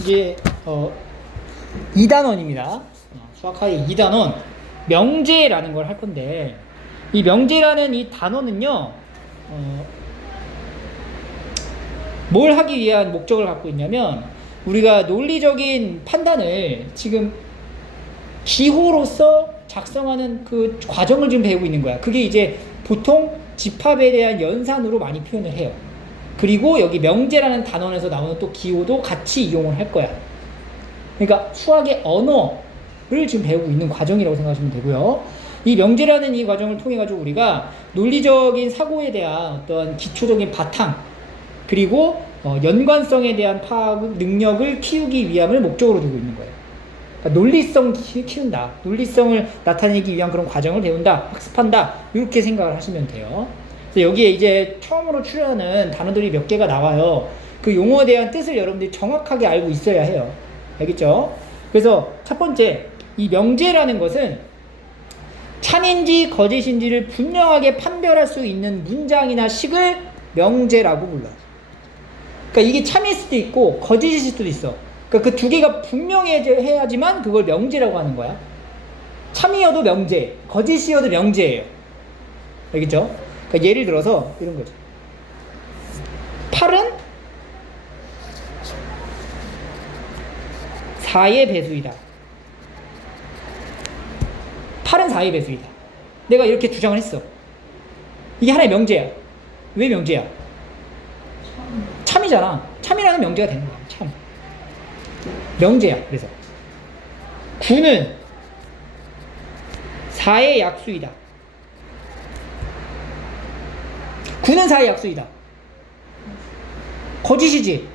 이게 2단원입니다. 수학하의 2단원 명제라는 걸 할 건데, 이 명제라는 이 단어는요 뭘 하기 위한 목적을 갖고 있냐면, 우리가 논리적인 판단을 지금 기호로서 작성하는 그 과정을 지금 배우고 있는 거야. 그게 이제 보통 집합에 대한 연산으로 많이 표현을 해요. 그리고 여기 명제라는 단원에서 나오는 또 기호도 같이 이용을 할 거야. 그러니까 수학의 언어를 지금 배우고 있는 과정이라고 생각하시면 되고요. 이 명제라는 이 과정을 통해 가지고 우리가 논리적인 사고에 대한 어떤 기초적인 바탕, 그리고 연관성에 대한 파악 능력을 키우기 위함을 목적으로 두고 있는 거예요. 그러니까 논리성 키운다, 논리성을 나타내기 위한 그런 과정을 배운다, 학습한다, 이렇게 생각을 하시면 돼요. 그래서 여기에 이제 처음으로 출연하는 단어들이 몇 개가 나와요. 그 용어에 대한 뜻을 여러분들이 정확하게 알고 있어야 해요. 알겠죠? 그래서 첫 번째, 이 명제라는 것은 참인지 거짓인지를 분명하게 판별할 수 있는 문장이나 식을 명제라고 불러요. 그러니까 이게 참일 수도 있고 거짓일 수도 있어. 그러니까 그 두 개가 분명해야지만 그걸 명제라고 하는 거야. 참이어도 명제, 거짓이어도 명제예요. 알겠죠? 그러니까 예를 들어서 이런 거죠. 8은 4의 배수이다. 8은 4의 배수이다. 내가 이렇게 주장을 했어. 이게 하나의 명제야. 왜 명제야? 참이잖아. 참이라는 명제가 되는 거야. 참. 명제야. 그래서 9는 4의 약수이다. 9는 4의 약수이다. 거짓이지.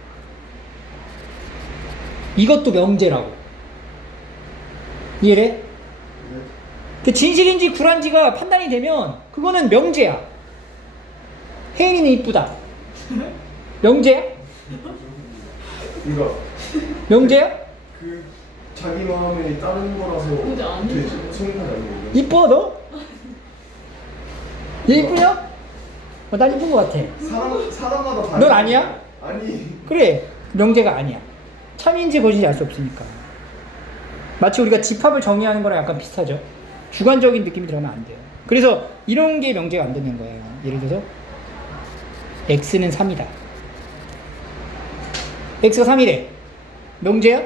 이것도 명제라고. 이해해? 그 진실인지 구란지가 판단이 되면 그거는 명제야. 혜인이는 이쁘다. 명제야? 이거 명제야? 그 자기 마음에 따른 거라서 소문이 아니에요. 이뻐 너? 얘 이쁘냐? 난 이쁜 것 같아. 사람마다 다르. 넌 아니야? 아니. 그래, 명제가 아니야. 참인지 거짓인지 알 수 없으니까. 마치 우리가 집합을 정의하는 거랑 약간 비슷하죠. 주관적인 느낌이 들어가면 안 돼요. 그래서 이런 게 명제가 안 되는 거예요. 예를 들어서 x는 3이다. x가 3이래. 명제야?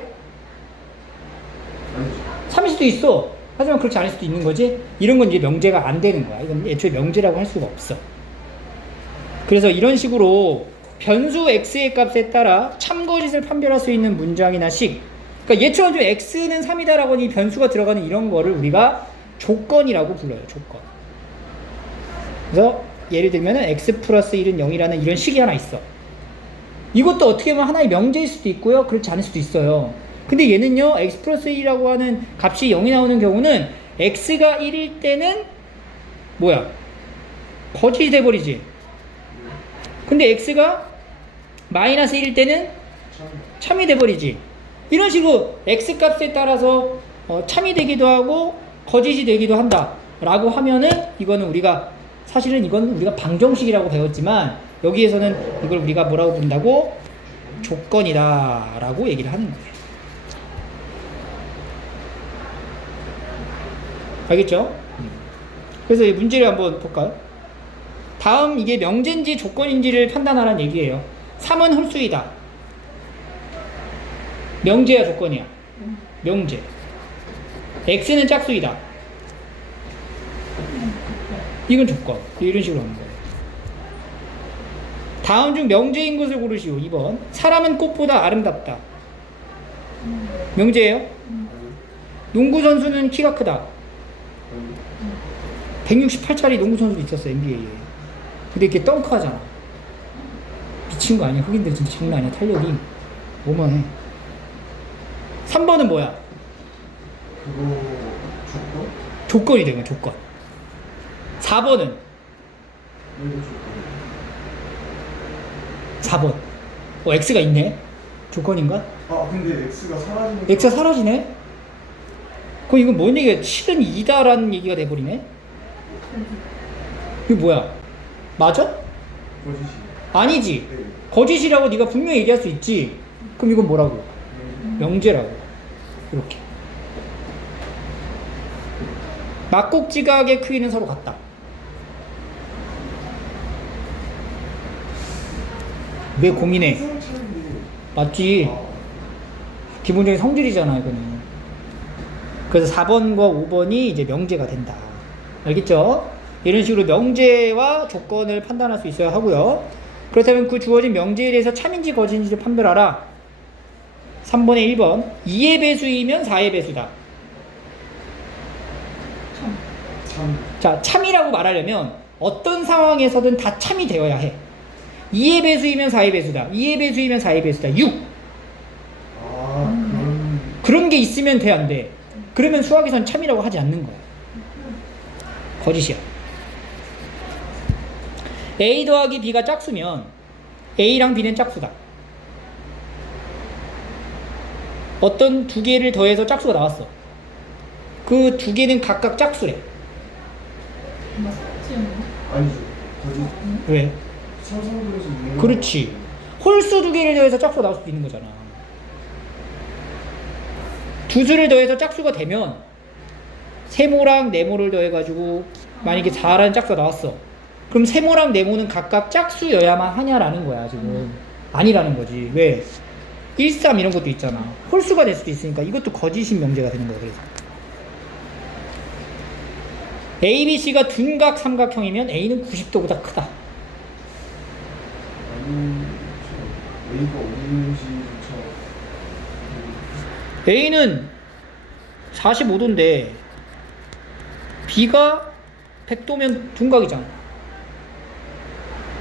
아니죠. 3일 수도 있어. 하지만 그렇지 않을 수도 있는 거지. 이런 건 이제 명제가 안 되는 거야. 이건 애초에 명제라고 할 수가 없어. 그래서 이런 식으로 변수 x의 값에 따라 참거짓을 판별할 수 있는 문장이나 식, 그러니까 예처럼 좀 x는 3이다라고 하는 이 변수가 들어가는 이런 거를 우리가 조건이라고 불러요. 조건. 그래서 예를 들면은 x 플러스 1은 0이라는 이런 식이 하나 있어. 이것도 어떻게 보면 하나의 명제일 수도 있고요, 그렇지 않을 수도 있어요. 근데 얘는요, x 플러스 1이라고 하는 값이 0이 나오는 경우는 x가 1일 때는 뭐야? 거짓이 돼버리지. 근데 x가 마이너스 1일 때는 참이 돼버리지. 이런 식으로 x 값에 따라서 참이 되기도 하고 거짓이 되기도 한다 라고 하면은, 이거는 우리가 사실은 이건 우리가 방정식이라고 배웠지만 여기에서는 이걸 우리가 뭐라고 부른다고? 조건이다 라고 얘기를 하는 거예요. 알겠죠? 그래서 이 문제를 한번 볼까요? 다음, 이게 명제인지 조건인지를 판단하라는 얘기예요. 3은 홀수이다. 명제야, 조건이야? 명제. x는 짝수이다. 이건 조건. 이런 식으로 하는 거예요. 다음 중 명제인 것을 고르시오. 2번. 사람은 꽃보다 아름답다. 명제예요? 농구 선수는 키가 크다. 168짜리 농구 선수도 있었어, NBA에. 근데 이렇게 덩크하잖아. 미친 거 아니야? 흑인들 진짜 장난 아니야. 탄력이 어마해. 3번은 뭐야? 그거 조건? 조건이 되는 거야, 조건. 4번은? 이거 조건. 4번. x가 있네? 조건인가? 아 근데 x가 사라지는. x가 사라지네? 그럼 이건 뭔 얘기야? 실은 2다라는 얘기가 돼버리네? 이거 뭐야? 맞아? 거짓이. 아니지. 네. 거짓이라고 네가 분명히 얘기할 수 있지. 그럼 이건 뭐라고? 명제라고. 이렇게. 막곡지각의 크기는 서로 같다. 왜 고민해? 맞지? 기본적인 성질이잖아, 이거는. 그래서 4번과 5번이 이제 명제가 된다. 알겠죠? 이런 식으로 명제와 조건을 판단할 수 있어야 하고요. 그렇다면 그 주어진 명제에 대해서 참인지 거짓인지를 판별하라. 3번에 1번. 2의 배수이면 4의 배수다. 자, 참이라고 말하려면 어떤 상황에서든 다 참이 되어야 해. 2의 배수이면 4의 배수다. 2의 배수이면 4의 배수다. 6. 그런 게 있으면 돼, 안 돼? 그러면 수학에선 참이라고 하지 않는 거야. 거짓이야. A 더하기 B가 짝수면 A랑 B는 짝수다. 어떤 두 개를 더해서 짝수가 나왔어. 그 두 개는 각각 짝수래. 아니죠. 거짓. 왜? 상상도에서 그렇지. 홀수 두 개를 더해서 짝수가 나올 수도 있는 거잖아. 두 수를 더해서 짝수가 되면 세모랑 네모를 더해가지고 만약에 4라는 짝수가 나왔어. 그럼 세모랑 네모는 각각 짝수여야만 하냐라는 거야, 지금. 아니라는 거지. 왜? 1, 3 이런 것도 있잖아. 홀수가 될 수도 있으니까 이것도 거짓인 명제가 되는 거야. 그래서 A, B, C가 둔각 삼각형이면 A는 90도보다 크다. A가 없는지조차 A는 45도인데 B가 100도면 둔각이잖아.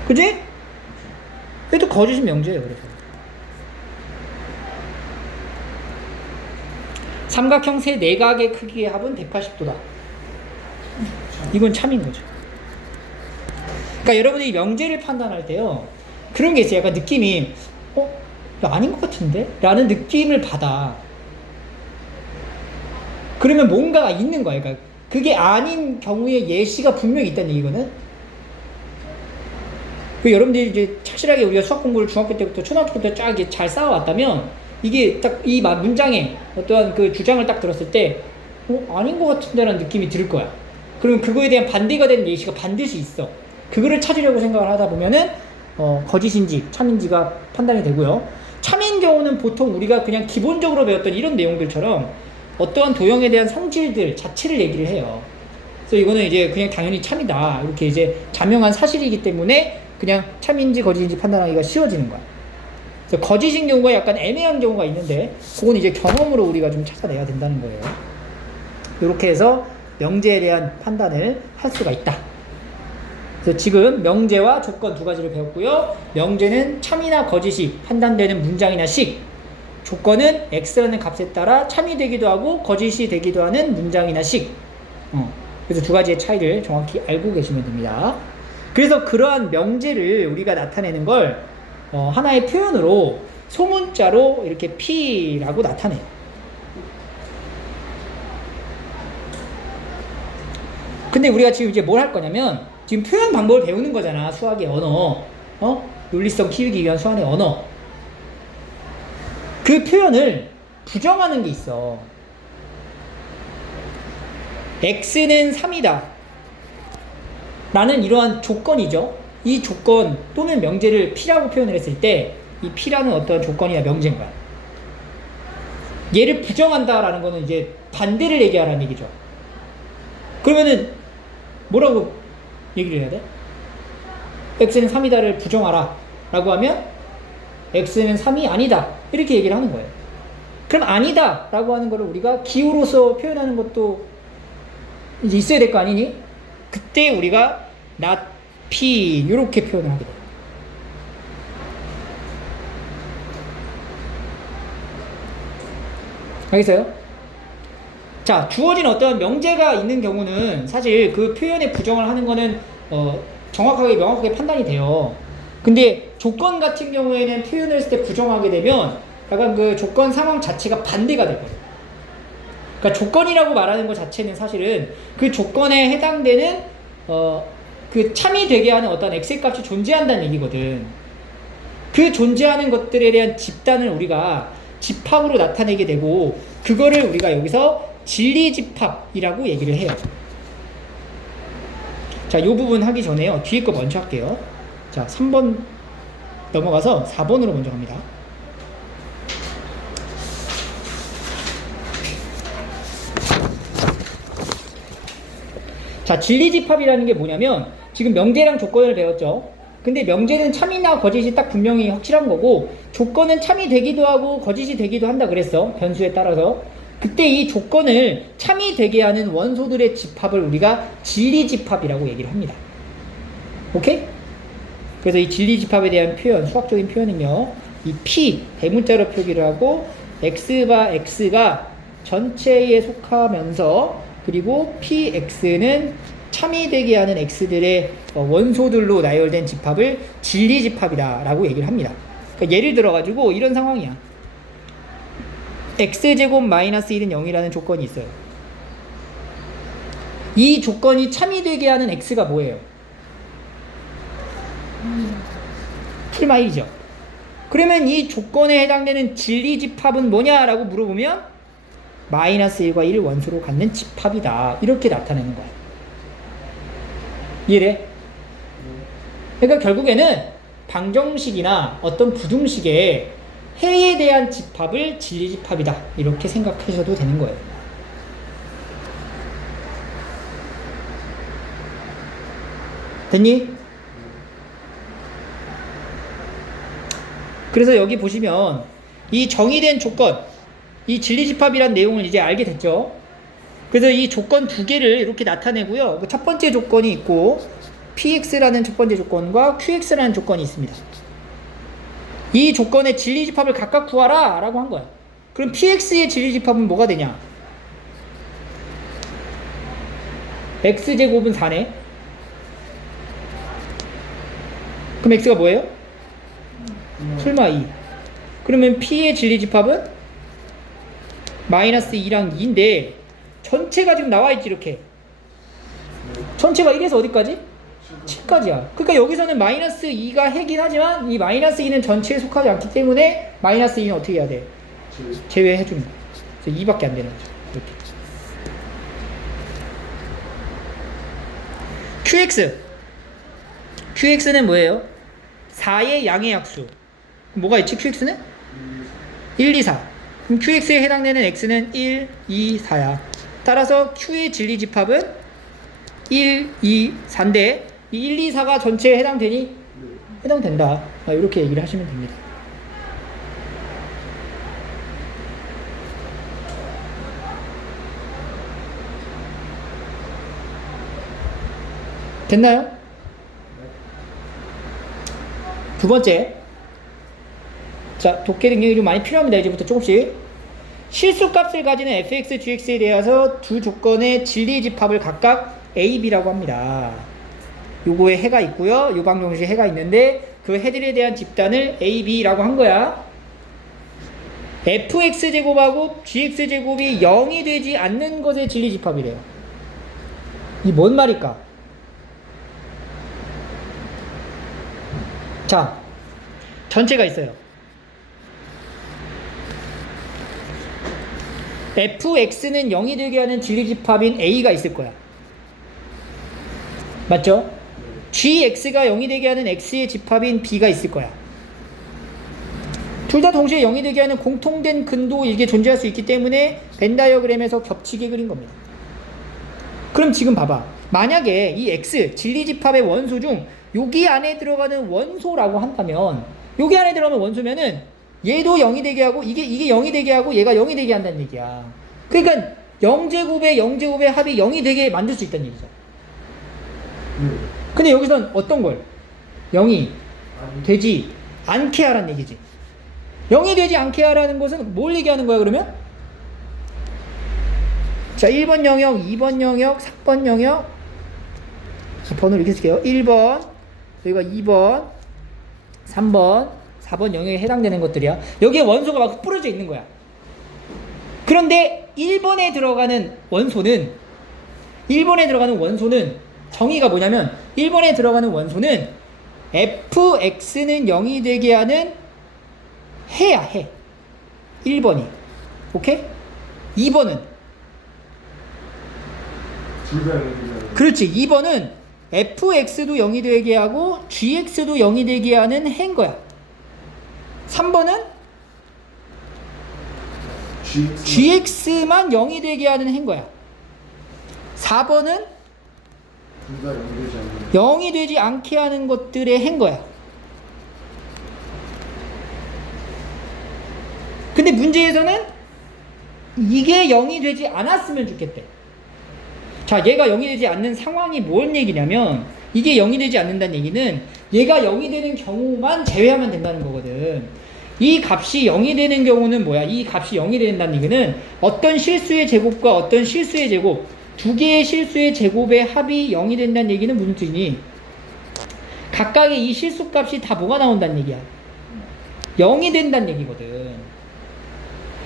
그지? 그래도 거짓인 명제예요. 그래서 삼각형 세 내각의 크기의 합은 180도다. 이건 참인 거죠. 그러니까 여러분들이 명제를 판단할 때요, 그런 게 있어요. 약간 느낌이 이거 아닌 것 같은데? 라는 느낌을 받아. 그러면 뭔가가 있는 거야. 그러니까 그게 아닌 경우에 예시가 분명히 있다는 얘기거든. 그 여러분들이 이제 착실하게 우리가 수학 공부를 중학교 때부터 초등학교 때부터 쫙 잘 쌓아왔다면 이게 딱 이 문장에 어떠한 그 주장을 딱 들었을 때 아닌 것 같은데라는 느낌이 들 거야. 그러면 그거에 대한 반대가 되는 예시가 반드시 있어. 그거를 찾으려고 생각을 하다 보면은 거짓인지 참인지가 판단이 되고요. 참인 경우는 보통 우리가 그냥 기본적으로 배웠던 이런 내용들처럼 어떠한 도형에 대한 성질들 자체를 얘기를 해요. 그래서 이거는 이제 그냥 당연히 참이다, 이렇게 이제 자명한 사실이기 때문에 그냥 참인지 거짓인지 판단하기가 쉬워지는 거야. 그래서 거짓인 경우가 약간 애매한 경우가 있는데 그건 이제 경험으로 우리가 좀 찾아내야 된다는 거예요. 이렇게 해서 명제에 대한 판단을 할 수가 있다. 그래서 지금 명제와 조건 두 가지를 배웠고요. 명제는 참이나 거짓이 판단되는 문장이나 식, 조건은 x라는 값에 따라 참이 되기도 하고 거짓이 되기도 하는 문장이나 식. 그래서 두 가지의 차이를 정확히 알고 계시면 됩니다. 그래서 그러한 명제를 우리가 나타내는 걸 하나의 표현으로 소문자로 이렇게 P라고 나타내요. 근데 우리가 지금 이제 뭘 할 거냐면 지금 표현 방법을 배우는 거잖아. 수학의 언어, 논리성 키우기 위한 수학의 언어. 그 표현을 부정하는 게 있어. x는 3이다 라는 이러한 조건이죠. 이 조건 또는 명제를 P라고 표현을 했을 때 이 P라는 어떤 조건이나 명제인 거야. 얘를 부정한다라는 거는 이제 반대를 얘기하라는 얘기죠. 그러면은 뭐라고 얘기를 해야 돼? x는 3이다를 부정하라 라고 하면 x는 3이 아니다 이렇게 얘기를 하는 거예요. 그럼 아니다 라고 하는 거를 우리가 기호로서 표현하는 것도 이제 있어야 될 거 아니니? 그때 우리가 not p 이렇게 표현을 하게 돼요. 알겠어요? 자, 주어진 어떤 명제가 있는 경우는 사실 그 표현에 부정을 하는 거는 정확하게 명확하게 판단이 돼요. 근데 조건 같은 경우에는 표현을 했을 때 부정하게 되면 약간 그 조건 상황 자체가 반대가 될 거예요. 그러니까 조건이라고 말하는 것 자체는 사실은 그 조건에 해당되는 그 참이 되게 하는 어떤 엑셀 값이 존재한다는 얘기거든. 그 존재하는 것들에 대한 집단을 우리가 집합으로 나타내게 되고 그거를 우리가 여기서 진리집합이라고 얘기를 해요. 자, 이 부분 하기 전에요. 뒤에 거 먼저 할게요. 자, 3번 넘어가서 4번으로 먼저 갑니다. 자, 진리집합이라는 게 뭐냐면 지금 명제랑 조건을 배웠죠. 근데 명제는 참이나 거짓이 딱 분명히 확실한 거고 조건은 참이 되기도 하고 거짓이 되기도 한다 그랬어. 변수에 따라서. 그때 이 조건을 참이 되게 하는 원소들의 집합을 우리가 진리집합이라고 얘기를 합니다. 오케이? 그래서 이 진리집합에 대한 표현, 수학적인 표현은요, 이 P, 대문자로 표기를 하고 X바 X가 전체에 속하면서 그리고 PX는 참이 되게 하는 X들의 원소들로 나열된 집합을 진리집합이다 라고 얘기를 합니다. 그러니까 예를 들어가지고 이런 상황이야. X제곱 마이너스 1은 0이라는 조건이 있어요. 이 조건이 참이 되게 하는 X가 뭐예요? 풀마 1이죠. 그러면 이 조건에 해당되는 진리집합은 뭐냐라고 물어보면 마이너스 1과 1을 원소로 갖는 집합이다. 이렇게 나타내는 거야. 이해돼? 그러니까 결국에는 방정식이나 어떤 부등식의 해에 대한 집합을 진리집합이다. 이렇게 생각하셔도 되는 거예요. 됐니? 그래서 여기 보시면 이 정의된 조건, 이 진리집합이란 내용을 이제 알게 됐죠. 그래서 이 조건 두 개를 이렇게 나타내고요. 첫 번째 조건이 있고 PX라는 첫 번째 조건과 QX라는 조건이 있습니다. 이 조건의 진리집합을 각각 구하라 라고 한 거야. 그럼 PX의 진리집합은 뭐가 되냐? X제곱은 4네. 그럼 X가 뭐예요? 풀마 2. 그러면 P의 진리집합은 마이너스 2랑 2인데 전체가 지금 나와있지 이렇게. 전체가 1에서 어디까지? 7까지야. 그러니까 여기서는 마이너스 2가 해긴 하지만 이 마이너스 2는 전체에 속하지 않기 때문에 마이너스 2는 어떻게 해야 돼? 제외해주는 거야. 그래서 2밖에 안 되는 거죠. 이렇게. QX는 뭐예요? 4의 양의 약수. 뭐가 있지? QX는? 1, 2, 4. 그럼 QX에 해당되는 X는 1, 2, 4야. 따라서 Q의 진리집합은 1, 2, 4인데 이 1, 2, 4가 전체에 해당되니? 해당된다. 이렇게 얘기를 하시면 됩니다. 됐나요? 두 번째. 자, 독해 능력이 좀 많이 필요합니다. 이제부터 조금씩. 실수값을 가지는 fx, gx에 대해서 두 조건의 진리집합을 각각 a, b라고 합니다. 요거에 해가 있고요. 요 방정식에 해가 있는데 그 해들에 대한 집단을 a, b라고 한 거야. fx제곱하고 gx제곱이 0이 되지 않는 것의 진리집합이래요. 이 뭔 말일까? 자, 전체가 있어요. fx는 0이 되게 하는 진리집합인 a가 있을 거야. 맞죠? gx가 0이 되게 하는 x의 집합인 b가 있을 거야. 둘 다 동시에 0이 되게 하는 공통된 근도 이게 존재할 수 있기 때문에 벤 다이어그램에서 겹치게 그린 겁니다. 그럼 지금 봐봐. 만약에 이 x 진리집합의 원소 중 여기 안에 들어가는 원소라고 한다면 여기 안에 들어가는 원소면은 얘도 0이 되게 하고 이게 0이 되게 하고 얘가 0이 되게 한다는 얘기야. 그러니까 0제곱의 합이 0이 되게 만들 수 있다는 얘기죠. 근데 여기서는 어떤 걸? 0이 되지 않게 하라는 얘기지. 0이 되지 않게 하라는 것은 뭘 얘기하는 거야 그러면? 자, 1번 영역, 2번 영역, 3번 영역. 번호를 이렇게 쓸게요. 1번, 여기가 2번, 3번, 4번 영역에 해당되는 것들이야. 여기에 원소가 막 뿌려져 있는 거야. 그런데 1번에 들어가는 원소는 정의가 뭐냐면 1번에 들어가는 원소는 fx는 0이 되게 하는 해야 해. 1번이. 오케이? 2번은 둘 다 연결되는. 그렇지. 2번은 fx도 0이 되게 하고 gx도 0이 되게 하는 해인 거야. 3번은 gx만 0이 되게 하는 해인 거야. 4번은 둘 다 연결되지 않는. 0이 되지 않게 하는 것들의 해인 거야. 근데 문제에서는 이게 0이 되지 않았으면 좋겠대. 자, 얘가 0이 되지 않는 상황이 뭔 얘기냐면, 이게 0이 되지 않는다는 얘기는 얘가 0이 되는 경우만 제외하면 된다는 거거든. 이 값이 0이 되는 경우는 뭐야? 이 값이 0이 된다는 얘기는 어떤 실수의 제곱과 어떤 실수의 제곱, 두 개의 실수의 제곱의 합이 0이 된다는 얘기는 무슨 뜻이니? 각각의 이 실수값이 다 뭐가 나온다는 얘기야? 0이 된다는 얘기거든.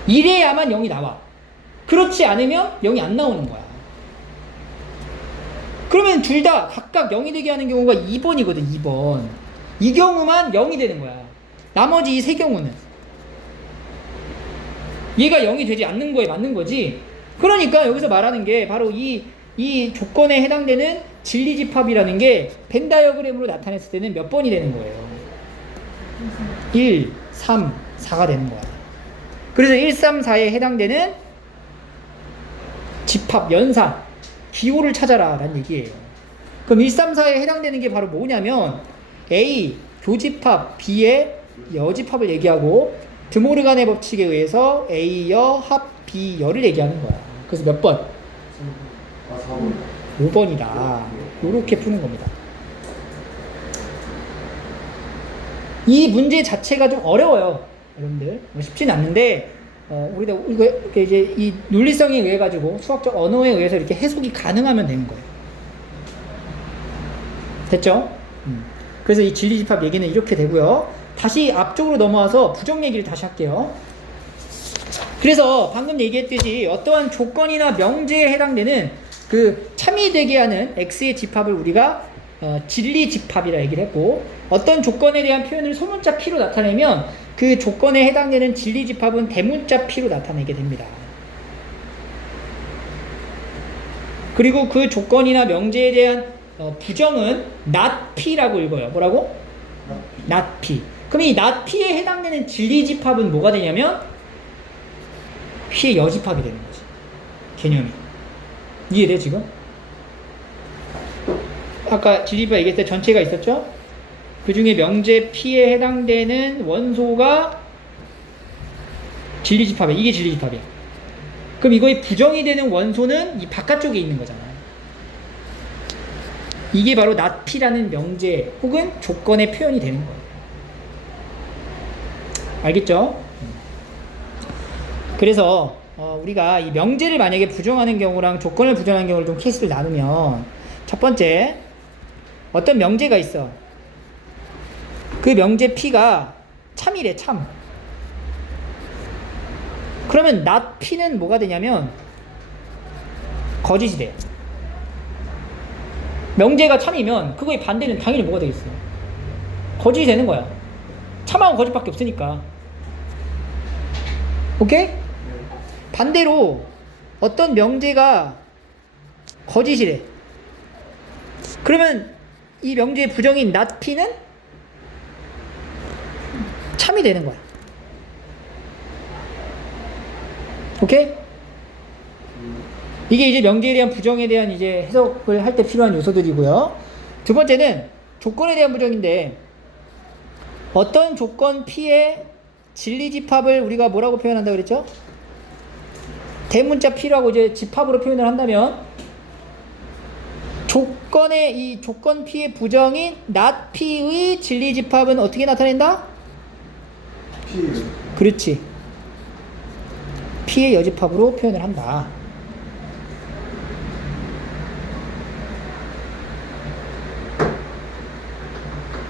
이래야만 0이 나와. 그렇지 않으면 0이 안 나오는 거야. 그러면 둘 다 각각 0이 되게 하는 경우가 2번이거든. 2번. 이 경우만 0이 되는 거야. 나머지 이 세 경우는 얘가 0이 되지 않는 거에 맞는 거지. 그러니까 여기서 말하는 게 바로 이 조건에 해당되는 진리집합이라는 게 벤 다이어그램으로 나타냈을 때는 몇 번이 되는 거예요? 1, 3, 4가 되는 거야. 그래서 1, 3, 4에 해당되는 집합, 연산, 기호를 찾아라 라는 얘기예요. 그럼 1, 3, 4에 해당되는 게 바로 뭐냐면 A, 교집합, B의 여집합을 얘기하고 드모르간의 법칙에 의해서 A여 합 B여를 얘기하는 거야. 그래서 몇 번? 4번. 5번이다. 이렇게 푸는 겁니다. 이 문제 자체가 좀 어려워요, 여러분들. 쉽지는 않는데 우리가 이렇게 이제 이 논리성에 의해 가지고 수학적 언어에 의해서 이렇게 해석이 가능하면 되는 거예요. 됐죠? 그래서 이 진리집합 얘기는 이렇게 되고요. 다시 앞쪽으로 넘어와서 부정 얘기를 다시 할게요. 그래서 방금 얘기했듯이 어떠한 조건이나 명제에 해당되는 그 참이 되게 하는 x의 집합을 우리가 진리집합이라 얘기를 했고, 어떤 조건에 대한 표현을 소문자 p로 나타내면 그 조건에 해당되는 진리집합은 대문자 p로 나타내게 됩니다. 그리고 그 조건이나 명제에 대한 부정은 not p라고 읽어요. 뭐라고? not p. 그럼 이 not p에 해당되는 진리집합은 뭐가 되냐면 p의 여집합이 되는 거지. 개념이. 이해돼 지금? 아까 진리집합 얘기할 때 전체가 있었죠? 그 중에 명제 p에 해당되는 원소가 진리집합이야. 이게 진리집합이야. 그럼 이거의 부정이 되는 원소는 이 바깥쪽에 있는 거잖아요. 이게 바로 not p라는 명제 혹은 조건의 표현이 되는 거예요. 알겠죠? 그래서 우리가 이 명제를 만약에 부정하는 경우랑 조건을 부정하는 경우를 좀 케이스를 나누면, 첫 번째, 어떤 명제가 있어. 그 명제 P가 참이래, 참. 그러면 not P는 뭐가 되냐면 거짓이 돼. 명제가 참이면 그거의 반대는 당연히 뭐가 되겠어? 거짓이 되는 거야. 참하고 거짓밖에 없으니까. 오케이? 반대로 어떤 명제가 거짓이래. 그러면 이 명제의 부정인 not P는 참이 되는 거야. 오케이? 이게 이제 명제에 대한 부정에 대한 이제 해석을 할 때 필요한 요소들이고요. 두 번째는 조건에 대한 부정인데, 어떤 조건 P의 진리집합을 우리가 뭐라고 표현한다고 그랬죠? 대문자 P라고 이제 집합으로 표현을 한다면, 조건의 이 조건 P의 부정인 not P의 진리집합은 어떻게 나타낸다? P. 그렇지. P의 여집합으로 표현을 한다.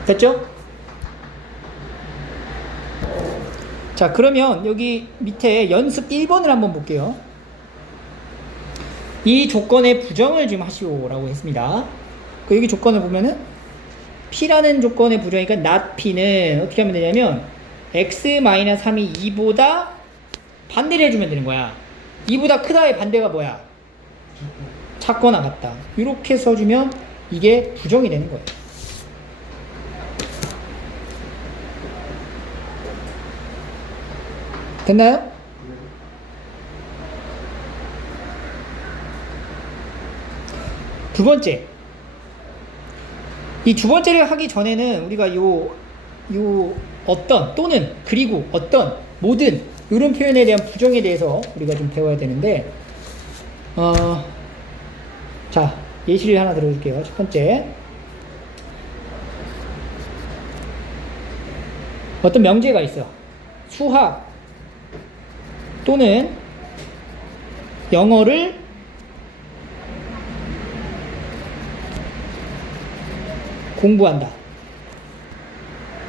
됐죠? 자, 그러면 여기 밑에 연습 1번을 한번 볼게요. 이 조건의 부정을 좀 하시오라고 했습니다. 그 여기 조건을 보면은 P라는 조건의 부정이니까 not P는 어떻게 하면 되냐면 x-3이 2보다 반대를 해주면 되는 거야. 이보다 크다의 반대가 뭐야? 작거나 같다. 이렇게 써주면 이게 부정이 되는 거예요. 됐나요? 두 번째. 이 두 번째를 하기 전에는 우리가 요 어떤 또는 그리고 어떤 모든 이런 표현에 대한 부정에 대해서 우리가 좀 배워야 되는데 자 예시를 하나 들어줄게요. 첫 번째, 어떤 명제가 있어. 수학 또는 영어를 공부한다.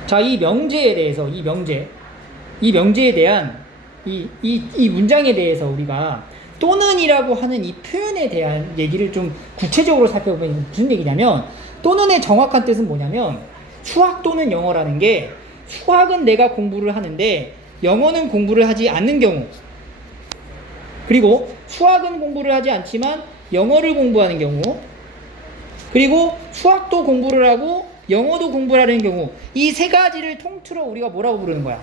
자, 이 명제에 대해서 이 명제에 대한 이 문장에 대해서 우리가 또는이라고 하는 이 표현에 대한 얘기를 좀 구체적으로 살펴보면 무슨 얘기냐면, 또는의 정확한 뜻은 뭐냐면, 수학 또는 영어라는 게, 수학은 내가 공부를 하는데 영어는 공부를 하지 않는 경우, 그리고 수학은 공부를 하지 않지만 영어를 공부하는 경우, 그리고 수학도 공부를 하고 영어도 공부를 하는 경우, 이 세 가지를 통틀어 우리가 뭐라고 부르는 거야?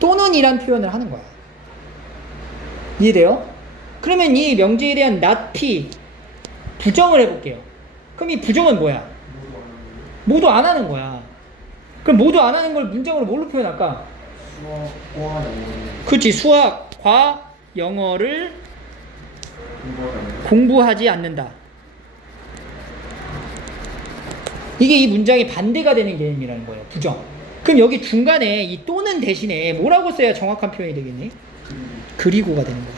또는 이란 표현을 하는 거야. 이해돼요? 그러면 이 명제에 대한 not P 부정을 해볼게요. 그럼 이 부정은 뭐야? 모두 안 하는 거야. 그럼 모두 안 하는 걸 문장으로 뭘로 표현할까? 수학과 영어를 그렇지. 수학과 영어를 공부하지 않는다. 이게 이 문장의 반대가 되는 개념이라는 거예요. 부정. 그럼 여기 중간에 이 또는 대신에 뭐라고 써야 정확한 표현이 되겠니? 그리고가 되는 거야.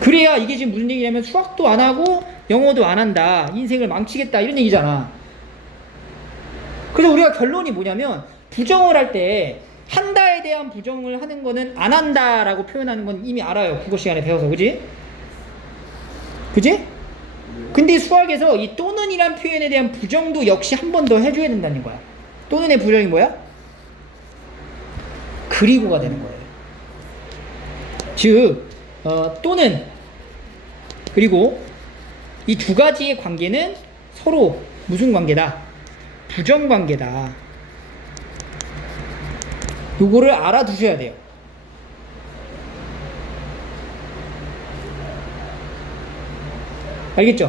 그래야 이게 지금 무슨 얘기냐면, 수학도 안 하고 영어도 안 한다, 인생을 망치겠다, 이런 얘기잖아. 그래서 우리가 결론이 뭐냐면, 부정을 할 때 한다에 대한 부정을 하는 거는 안 한다라고 표현하는 건 이미 알아요. 국어 시간에 배워서. 그지? 그지? 근데 수학에서 이 또는이란 표현에 대한 부정도 역시 한 번 더 해줘야 된다는 거야. 또는의 부정이 뭐야? 그리고가 되는 거예요. 즉 또는 그리고 이 두 가지의 관계는 서로 무슨 관계다? 부정 관계다. 요거를 알아두셔야 돼요. 알겠죠?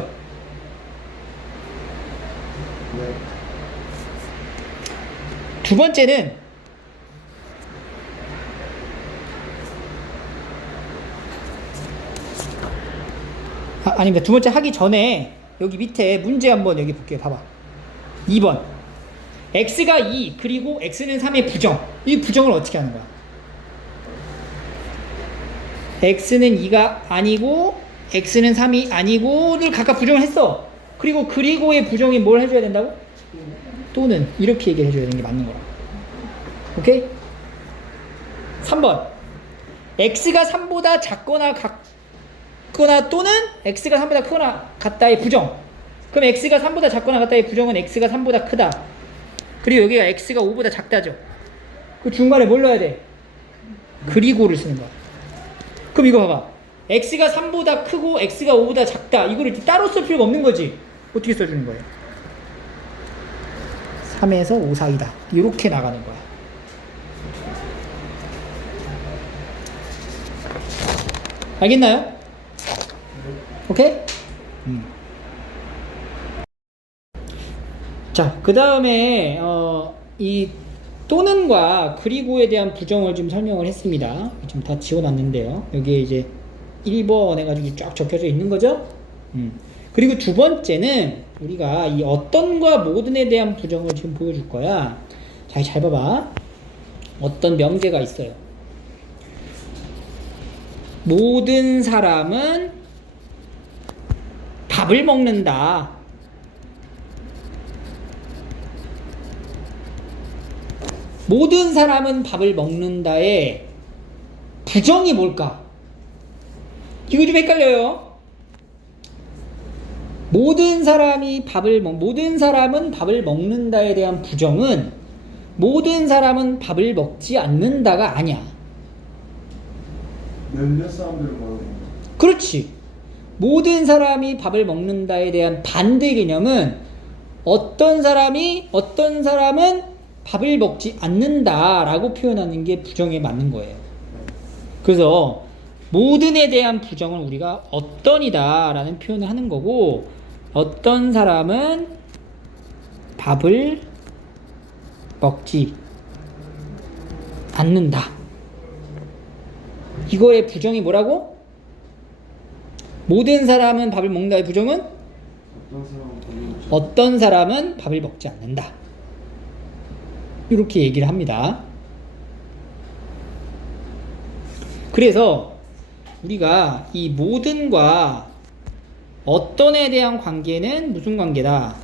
네. 두 번째는 아닙니다. 두 번째 하기 전에 여기 밑에 문제 한번 여기 볼게요. 봐봐. 2번. x가 2 그리고 x는 3의 부정. 이 부정을 어떻게 하는 거야? x는 2가 아니고 x는 3이 아니고를 각각 부정을 했어. 그리고의 부정이 뭘 해줘야 된다고? 또는 이렇게 얘기를 해줘야 되는 게 맞는 거라. 오케이? 3번. x가 3보다 작거나 같거나 또는 x가 3보다 크거나 같다의 부정. 그럼 x가 3보다 작거나 같다의 부정은 x가 3보다 크다. 그리고 여기가 x가 5보다 작다죠. 그 중간에 뭘 넣어야 돼? 그리고를 쓰는 거야. 그럼 이거 봐봐. x가 3보다 크고 x가 5보다 작다. 이거를 따로 쓸 필요가 없는 거지. 어떻게 써주는 거예요? 3에서 5 사이다. 이렇게 나가는 거야. 알겠나요? 오케이? 자, 그 다음에 이 또는과 그리고에 대한 부정을 좀 설명을 했습니다. 지금 다 지워놨는데요. 여기에 이제 1번 해가지고 쫙 적혀져 있는 거죠. 그리고 두 번째는 우리가 이 어떤과 모든에 대한 부정을 지금 보여줄 거야. 자, 잘 봐봐. 어떤 명제가 있어요. 모든 사람은 밥을 먹는다. 모든 사람은 밥을 먹는다의 부정이 뭘까? 이거 좀 헷갈려요. 모든 사람은 밥을 먹는다에 대한 부정은 모든 사람은 밥을 먹지 않는다가 아니야. 몇몇 사람들을 말하는 거예요? 그렇지. 모든 사람이 밥을 먹는다에 대한 반대 개념은 어떤 사람은 밥을 먹지 않는다라고 표현하는 게 부정에 맞는 거예요. 그래서 모든에 대한 부정을 우리가 어떤이다라는 표현을 하는 거고, 어떤 사람은 밥을 먹지 않는다. 이거의 부정이 뭐라고? 모든 사람은 밥을 먹는다의 부정은 어떤 사람은 밥을 먹지 않는다. 이렇게 얘기를 합니다. 그래서 우리가 이 모든과 어떤에 대한 관계는 무슨 관계다?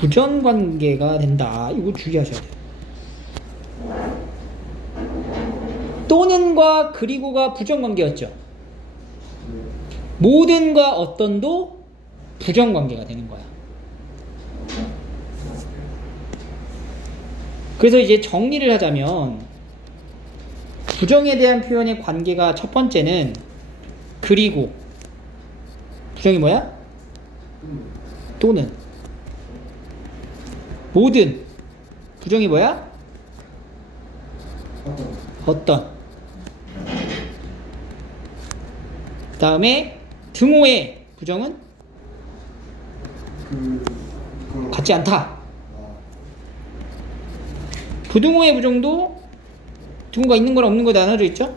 부정 관계가 된다. 이거 주의하셔야 돼요. 또는과 그리고가 부정 관계였죠. 모든과 어떤도 부정 관계가 되는 거야. 그래서 이제 정리를 하자면 부정에 대한 표현의 관계가 첫 번째는 그리고, 부정이 뭐야? 또는. 모든, 부정이 뭐야? 어떤. 그 다음에 등호의 부정은 같지 않다. 부등호의 부정도 등호가 있는 거랑 없는 거 나눠져 있죠?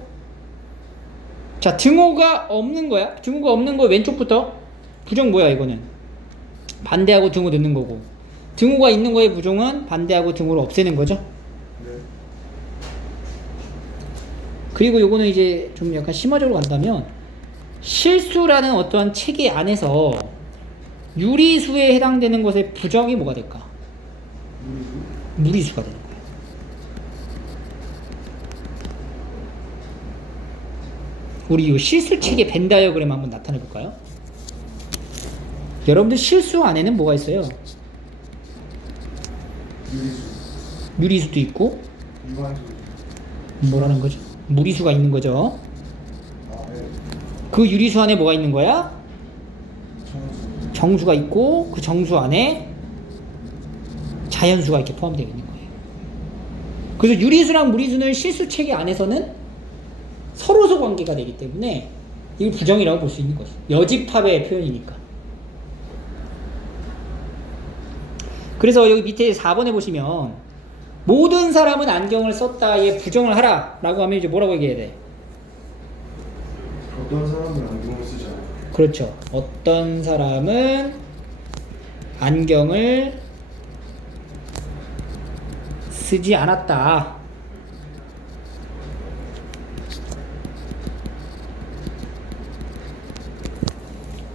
자, 등호가 없는 거야. 등호가 없는 거 왼쪽부터 부정 뭐야 이거는? 반대하고 등호 넣는 거고, 등호가 있는 거의 부정은 반대하고 등호를 없애는 거죠. 그리고 요거는 이제 좀 약간 심화적으로 간다면 실수라는 어떠한 체계 안에서 유리수에 해당되는 것의 부정이 뭐가 될까? 무리수가 되는 거예요. 우리 이 실수 체계 벤 다이어그램 한번 나타내 볼까요? 여러분들 실수 안에는 뭐가 있어요? 유리수도 있고, 뭐라는 거죠? 무리수가 있는 거죠. 그 유리수 안에 뭐가 있는 거야? 정수가 있고, 그 정수 안에 자연수가 이렇게 포함되어 있는 거예요. 그래서 유리수랑 무리수는 실수 체계 안에서는 서로서 관계가 되기 때문에 이걸 부정이라고 볼 수 있는 거죠. 여집합의 표현이니까. 그래서 여기 밑에 4번에 보시면 모든 사람은 안경을 썼다에 부정을 하라 라고 하면 이제 뭐라고 얘기해야 돼? 어떤 사람은 안경을 쓰지 않아요? 그렇죠. 어떤 사람은 안경을 쓰지 않았다.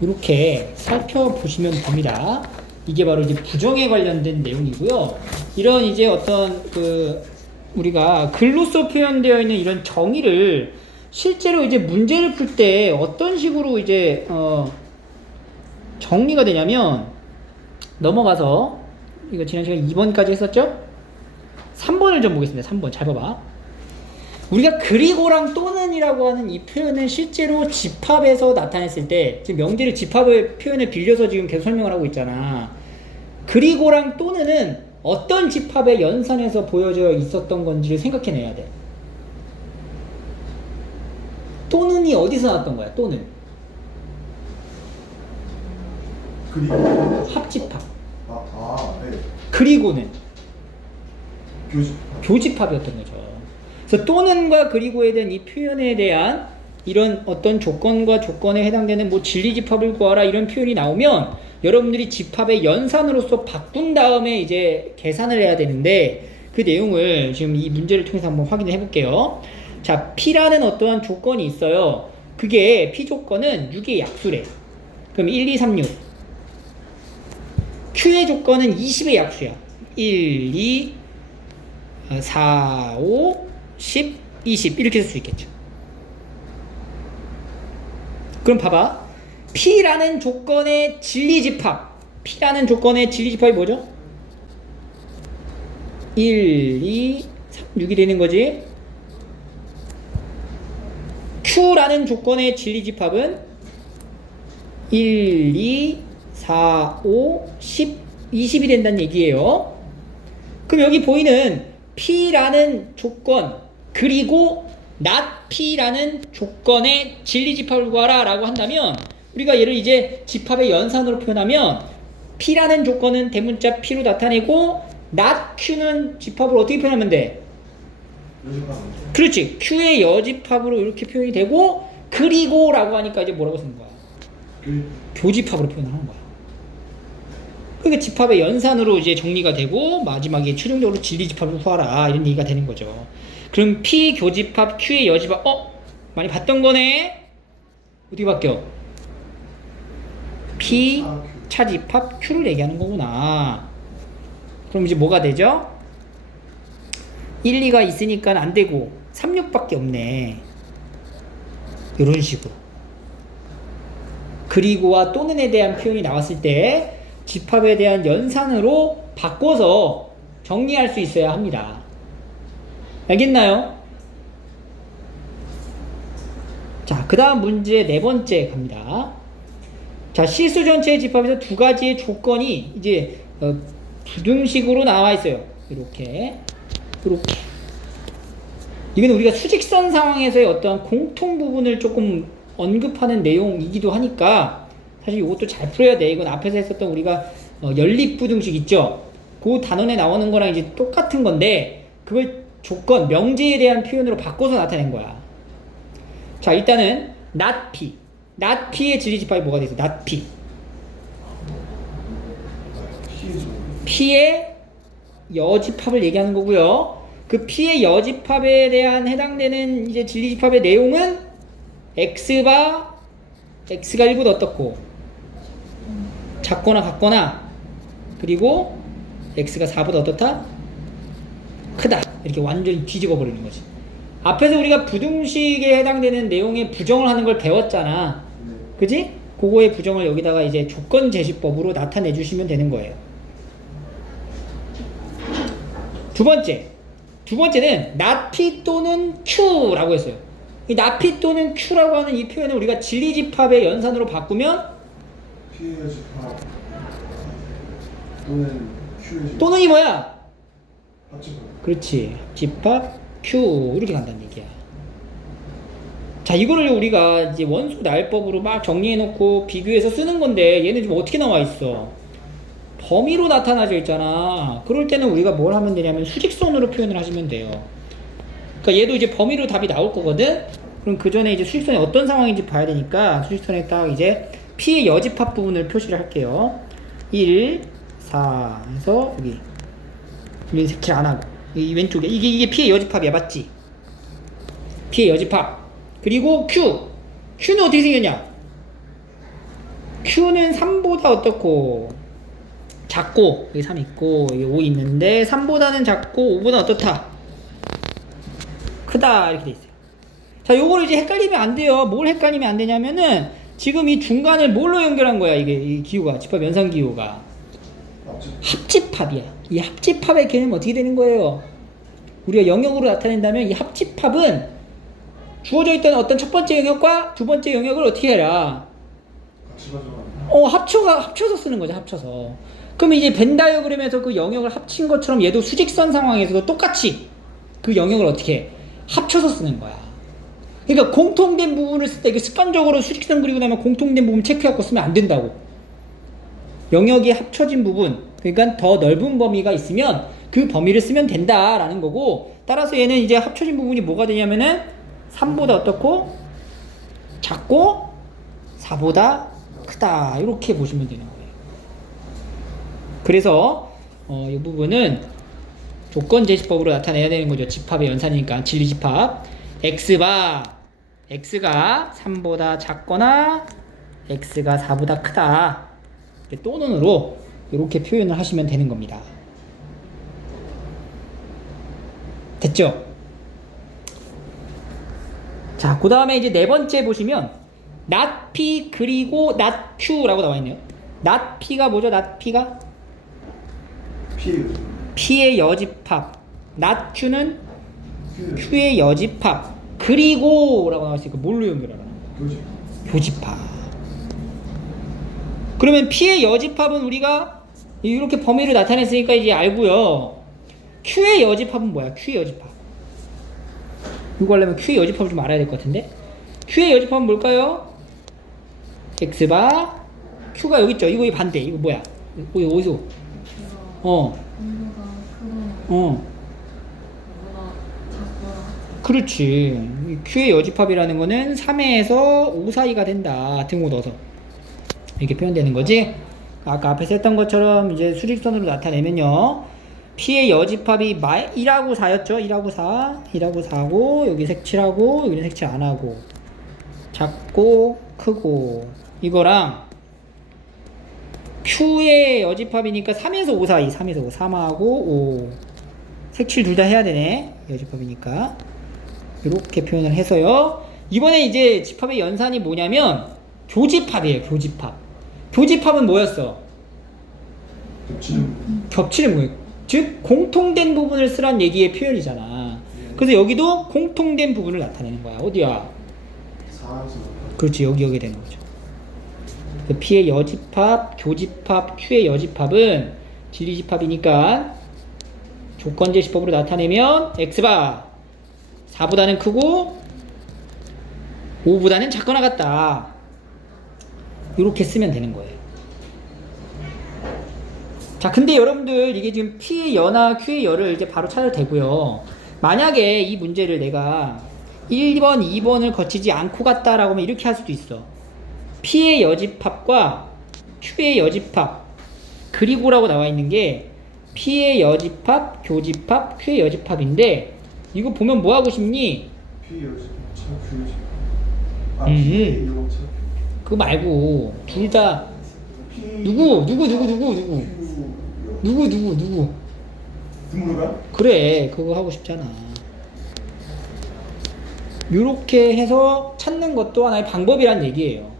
이렇게 살펴보시면 됩니다. 이게 바로 이제 부정에 관련된 내용이고요. 이런 이제 어떤 우리가 글로써 표현되어 있는 이런 정의를 실제로 이제 문제를 풀 때 어떤 식으로 이제 정리가 되냐면, 넘어가서 이거 지난 시간에 2번까지 했었죠? 3번을 좀 보겠습니다. 3번 잘 봐봐. 우리가 그리고랑 또는이라고 하는 이 표현은 실제로 집합에서 나타냈을 때, 지금 명제를 집합의 표현을 빌려서 지금 계속 설명을 하고 있잖아. 그리고랑 또는은 어떤 집합의 연산에서 보여져 있었던 건지를 생각해내야 돼. 또는이 어디서 나왔던 거야? 또는 그리고 합집합. 네. 그리고는 교집합. 교집합이었던 거죠. 그래서 또는과 그리고에 대한 이 표현에 대한 이런 어떤 조건과 조건에 해당되는 뭐 진리집합을 구하라 이런 표현이 나오면 여러분들이 집합의 연산으로서 바꾼 다음에 이제 계산을 해야 되는데, 그 내용을 지금 이 문제를 통해서 한번 확인을 해볼게요. 자, P라는 어떠한 조건이 있어요. 그게 P 조건은 6의 약수래. 그럼 1, 2, 3, 6. Q의 조건은 20의 약수야. 1, 2, 4, 5, 10, 20 이렇게 쓸 수 있겠죠. 그럼 봐봐. P라는 조건의 진리집합. P라는 조건의 진리집합이 뭐죠? 1, 2, 3, 6이 되는 거지. Q라는 조건의 진리집합은 1, 2, 4, 5, 10, 20이 된다는 얘기예요. 그럼 여기 보이는 P라는 조건 그리고 not P라는 조건의 진리집합을 구하라 라고 한다면 우리가 얘를 이제 집합의 연산으로 표현하면 P라는 조건은 대문자 P로 나타내고 not Q는 집합으로 어떻게 표현하면 돼? 그렇지. Q의 여집합으로 이렇게 표현이 되고 그리고 라고 하니까 이제 뭐라고 쓰는 거야? 교집합으로 표현하는 거야. 그러니까 집합의 연산으로 이제 정리가 되고 마지막에 최종적으로 진리집합을 구하라 이런 얘기가 되는 거죠. 그럼 P 교집합 Q의 여집합 많이 봤던 거네. 어떻게 바뀌어? P 차집합 Q를 얘기하는 거구나. 그럼 이제 뭐가 되죠? 1, 2가 있으니까 안 되고 3, 6밖에 없네. 이런 식으로. 그리고와 또는에 대한 표현이 나왔을 때 집합에 대한 연산으로 바꿔서 정리할 수 있어야 합니다. 알겠나요? 자, 그 다음 문제 네 번째 갑니다. 자, 실수 전체의 집합에서 두 가지의 조건이 이제 부등식으로 나와 있어요. 이렇게. 이건 우리가 수직선 상황에서의 어떤 공통 부분을 조금 언급하는 내용이기도 하니까 사실 이것도 잘 풀어야 돼. 이건 앞에서 했었던 우리가 연립부등식 있죠? 그 단원에 나오는 거랑 이제 똑같은 건데 그걸 조건, 명제에 대한 표현으로 바꿔서 나타낸 거야. 자, 일단은 not P. not P의 진리집합이 뭐가 돼 있어? not P. P의 여집합을 얘기하는 거고요. 그 P의 여집합에 대한 해당되는 이제 진리집합의 내용은 X가 1보다 어떻고 작거나 같거나 그리고 X가 4보다 어떻다? 크다. 이렇게 완전히 뒤집어 버리는 거지. 앞에서 우리가 부등식에 해당되는 내용의 부정을 하는 걸 배웠잖아. 그지? 그거의 부정을 여기다가 이제 조건 제시법으로 나타내 주시면 되는 거예요. 두 번째는 not P 또는 Q라고 했어요. 이 not P 또는 Q라고 하는 이 표현을 우리가 진리집합의 연산으로 바꾸면 P의 집합 또는 Q의 집합 또는이 뭐야? 합집합. 그렇지. 집합 Q 이렇게 간다는 얘기야. 자, 이거를 우리가 이제 원소 나열법으로 막 정리해 놓고 비교해서 쓰는 건데 얘는 지금 어떻게 나와 있어? 범위로 나타나져 있잖아. 그럴 때는 우리가 뭘 하면 되냐면 수직선으로 표현을 하시면 돼요. 그러니까 얘도 이제 범위로 답이 나올 거거든. 그럼 그 전에 이제 수직선이 어떤 상황인지 봐야 되니까 수직선에 딱 이제 P의 여집합 부분을 표시를 할게요. 1, 4 해서 여기 색칠 안 하고 이 왼쪽에 이게 P의 여집합이야, 맞지? P의 여집합. 그리고 Q는 어떻게 생겼냐? Q는 3보다 어떻고 작고, 여기 3 있고 여기 5 있는데 3보다는 작고 5보다 어떻다? 크다. 이렇게 돼 있어요. 자, 요거를 이제 헷갈리면 안 돼요. 뭘 헷갈리면 안 되냐면은 지금 이 중간을 뭘로 연결한 거야? 이게 이 기호가, 집합 연산 기호가 합집합이야. 이 합집합의 개념은 어떻게 되는 거예요? 우리가 영역으로 나타낸다면 이 합집합은 주어져 있던 어떤 첫 번째 영역과 두 번째 영역을 어떻게 해라? 같이 가져가는 합쳐서 쓰는 거죠. 합쳐서. 그럼 이제 벤 다이어그램에서 그 영역을 합친 것처럼 얘도 수직선 상황에서도 똑같이 그 영역을 어떻게 해? 합쳐서 쓰는 거야. 그러니까 공통된 부분을 쓸 때 이게 습관적으로 수직선 그리고 나면 공통된 부분 체크해갖고 쓰면 안 된다고. 영역이 합쳐진 부분, 그러니까 더 넓은 범위가 있으면 그 범위를 쓰면 된다라는 거고, 따라서 얘는 이제 합쳐진 부분이 뭐가 되냐면은 3보다 어떻고 작고 4보다 크다, 이렇게 보시면 되는 거예요. 그래서 이 부분은 조건 제시법으로 나타내야 되는 거죠. 집합의 연산이니까 진리집합. X가 3보다 작거나 X가 4보다 크다. 또는으로 이렇게 표현을 하시면 되는 겁니다. 됐죠? 자, 그 다음에 이제 네 번째 보시면 not P 그리고 not Q라고 나와 있네요. not P가 뭐죠? not P가? P의 여집합. not Q는 Q의 여집합. 그리고 라고 나왔으니까 뭘로 연결하라는 거야? 교집. 교집합. 그러면 P의 여집합은 우리가 이렇게 범위를 나타냈으니까 이제 알고요. Q의 여집합은 뭐야? Q의 여집합. 이거 하려면 Q의 여집합을 좀 알아야 될 것 같은데. Q의 여집합은 뭘까요? X바 Q가 여기 있죠. 이거 반대. 이거 뭐야? 이거 어디서? 그렇지. Q의 여집합이라는 거는 3에서 5 사이가 된다. 등호 넣어서. 이렇게 표현되는 거지. 아까 앞에서 했던 것처럼 이제 수직선으로 나타내면요. P의 여집합이 1하고 4였죠. 1하고 4. 1하고 4고 여기 색칠하고 여기는 색칠 안 하고. 작고 크고 이거랑 Q의 여집합이니까 3에서 5 사이. 3에서 5. 3하고 5. 색칠 둘 다 해야 되네. 여집합이니까. 이렇게 표현을 해서요. 이번에 이제 집합의 연산이 뭐냐면 교집합이에요. 교집합. 교집합은 뭐였어? 겹치는 뭐예요? 즉 공통된 부분을 쓰란 얘기의 표현이잖아. 그래서 여기도 공통된 부분을 나타내는 거야. 어디야? 4에서. 그렇지. 여기 되는 거죠. P의 여집합, 교집합, Q의 여집합은 진리집합이니까 조건제시법으로 나타내면 X바 4보다는 크고 5보다는 작거나 같다. 이렇게 쓰면 되는 거예요. 자, 근데 여러분들 이게 지금 P의 여나 Q의 여를 이제 바로 찾아도 되고요. 만약에 이 문제를 내가 1번, 2번을 거치지 않고 갔다라고 하면 이렇게 할 수도 있어. P의 여집합과 Q의 여집합 그리고라고 나와 있는 게 P의 여집합, 교집합, Q의 여집합인데 이거 보면 뭐 하고 싶니? P 여집, 차 Q 여집. P 이거 차. 그거 말고 둘 다 누구? 누구가? 그래, 그거 하고 싶잖아. 요렇게 해서 찾는 것도 하나의 방법이란 얘기예요.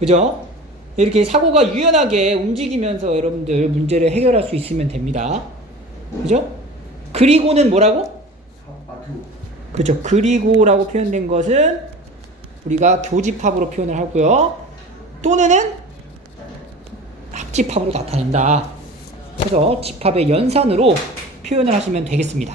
그죠? 이렇게 사고가 유연하게 움직이면서 여러분들 문제를 해결할 수 있으면 됩니다. 그죠? 그리고는 뭐라고? 그렇죠. 그리고라고 표현된 것은 우리가 교집합으로 표현을 하고요. 또는 합집합으로 나타낸다. 그래서 집합의 연산으로 표현을 하시면 되겠습니다.